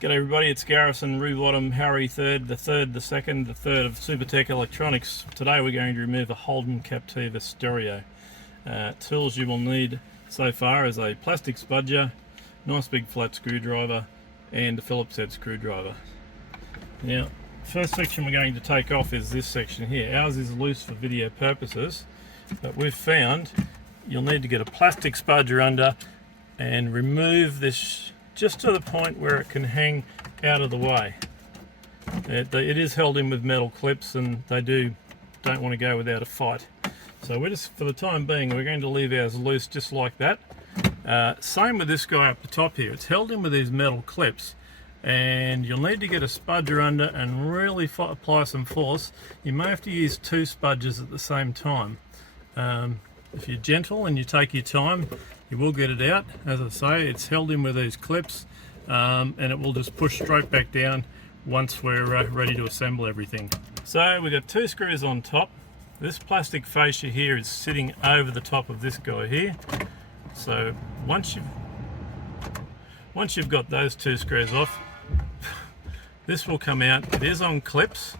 G'day everybody, it's Garrison, Rewottom, Harry, the third of Supertech Electronics. Today we're going to remove a Holden Captiva Stereo. Tools you will need so far is a plastic spudger, nice big flat screwdriver and a Phillips head screwdriver. Now, first section we're going to take off is this section here. Ours is loose for video purposes, but we've found you'll need to get a plastic spudger under and remove this just to the point where it can hang out of the way. It is held in with metal clips and they don't want to go without a fight. So we're just, for the time being, we're going to leave ours loose just like that. Same with this guy up the top here. It's held in with these metal clips and you'll need to get a spudger under and really apply some force. You may have to use two spudgers at the same time. If you're gentle and you take your time, you will get it out. As I say, it's held in with these clips and it will just push straight back down once we're ready to assemble everything. So we've got two screws on top. This plastic fascia here is sitting over the top of this guy here. So once you've got those two screws off, this will come out. It is on clips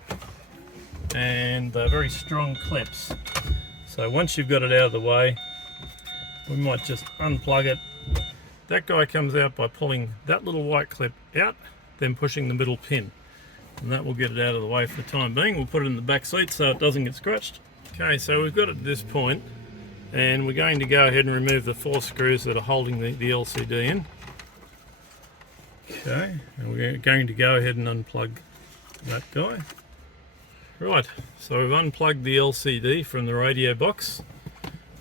and they're very strong clips. So once you've got it out of the way, we might just unplug it. That guy comes out by pulling that little white clip out, then pushing the middle pin. And that will get it out of the way for the time being. We'll put it in the back seat so it doesn't get scratched. Okay, so we've got it at this point, and we're going to go ahead and remove the four screws that are holding the LCD in. Okay, and we're going to go ahead and unplug that guy. Right, so we've unplugged the LCD from the radio box.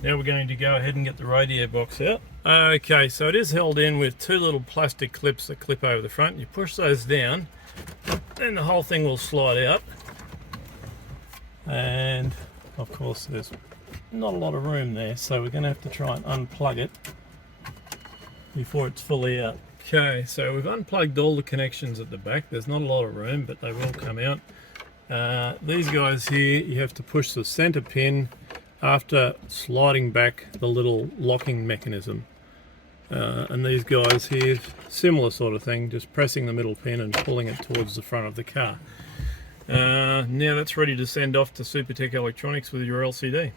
Now we're going to go ahead and get the radio box out. Okay, so it is held in with two little plastic clips that clip over the front. You push those down, then the whole thing will slide out. And of course there's not a lot of room there, so we're going to have to try and unplug it before it's fully out. Okay, so we've unplugged all the connections at the back. There's not a lot of room, but they will come out. These guys here, you have to push the center pin after sliding back the little locking mechanism. And these guys here, similar sort of thing, just pressing the middle pin and pulling it towards the front of the car. Now that's ready to send off to Supertech Electronics with your LCD.